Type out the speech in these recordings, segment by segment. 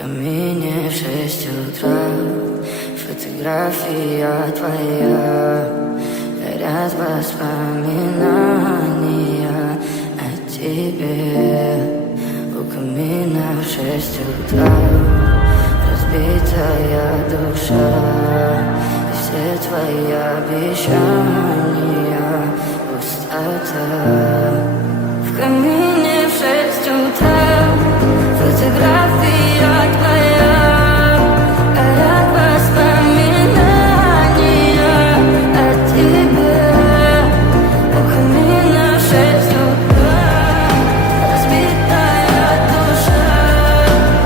камине в 6 утра фотография твоя. Горят воспоминания о тебе. У камина в 6 утра разбитая душа, и все твои обещания пустота. В камине в 6 утра фотография твоя. Горят воспоминания о тебе. У камина в 6 утра разбитая душа,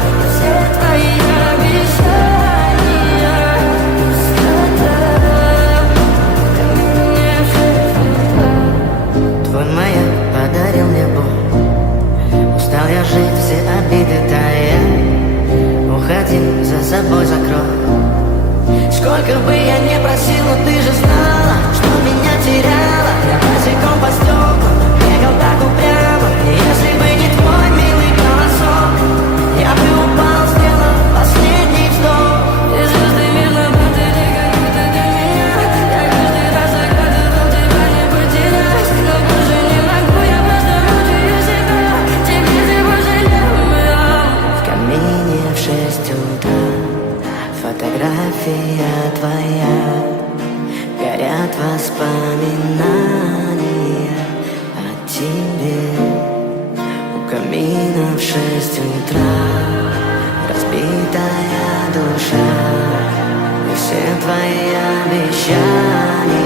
и все твои обещания пустота. В камине в 6 утра. Твой маяк подарил мне боль. Устал я жить, все обиды тая. Уходи, за собой закрой. Сколько бы я не просил, но ты же знала, что меня теряла. Я босиком по стеклу бегал так упрямо. И если бы не твой милый голосок, я бы упал, сделал последний вздох. И звезды мирно будили, как будто для меня. Я каждый раз загадывал тебя не потерять, но больше не могу, я просто мучаю себя. Тебе ты пожалела. В камине в 6 утра фотография твоя. Горят воспоминания о тебе. У камина в 6 утра разбитая душа, и все твои обещания